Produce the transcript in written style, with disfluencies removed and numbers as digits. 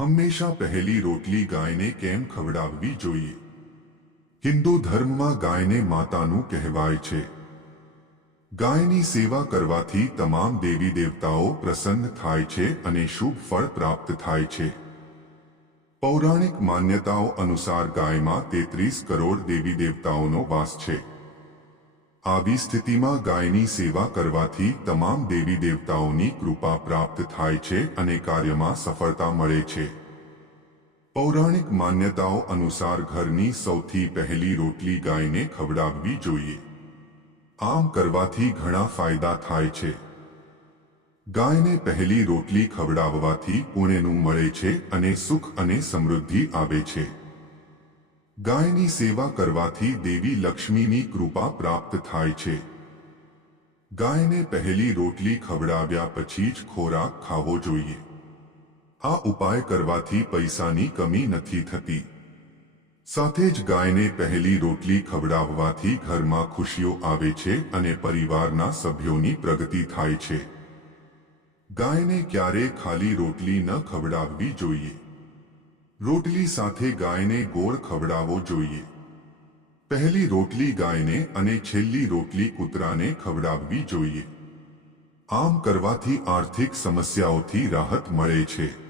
હંમેશા પહેલી રોટલી ગાયને કેમ ખવડાવવી જોઈએ? હિન્દુ ધર્મમાં ગાયને માતાનું કહેવાય છે. ગાયની સેવા કરવાથી તમામ દેવી દેવતાઓ પ્રસન્ન થાય છે અને શુભ ફળ પ્રાપ્ત થાય છે. પૌરાણિક માન્યતાઓ અનુસાર ગાયમાં 33 કરોડ દેવી દેવતાઓનો વાસ છે. આવી સ્થિતિમાં ગાયની સેવા કરવાથી તમામ દેવી દેવતાઓની કૃપા પ્રાપ્ત થાય છે અને કાર્યમાં સફળતા મળે છે. પૌરાણિક માન્યતાઓ અનુસાર ઘરની સૌથી પહેલી રોટલી ગાયને ખવડાવવી જોઈએ. આમ કરવાથી ઘણા ફાયદા થાય છે. ગાયને પહેલી રોટલી ખવડાવવાથી પુણ્યનું મળે છે અને સુખ અને સમૃદ્ધિ આવે છે. ગાયની સેવા કરવાથી દેવી લક્ષ્મીની કૃપા પ્રાપ્ત થાય છે. ગાયને પહેલી રોટલી ખવડાવ્યા પછી જ ખોરાક ખાવો જોઈએ. આ ઉપાય કરવાથી પૈસાની કમી નથી થતી. સાથે જ ગાયને પહેલી રોટલી ખવડાવવાથી ઘરમાં ખુશીઓ આવે છે અને પરિવારના સભ્યોની પ્રગતિ થાય છે. ગાયને ક્યારેય ખાલી રોટલી ન ખવડાવવી જોઈએ. રોટલી સાથે ગાયને ગોળ ખવડાવવો જોઈએ. પહેલી રોટલી ગાયને અને છેલ્લી રોટલી કૂતરાને ખવડાવવી જોઈએ. આમ કરવાથી આર્થિક સમસ્યાઓથી રાહત મળે છે.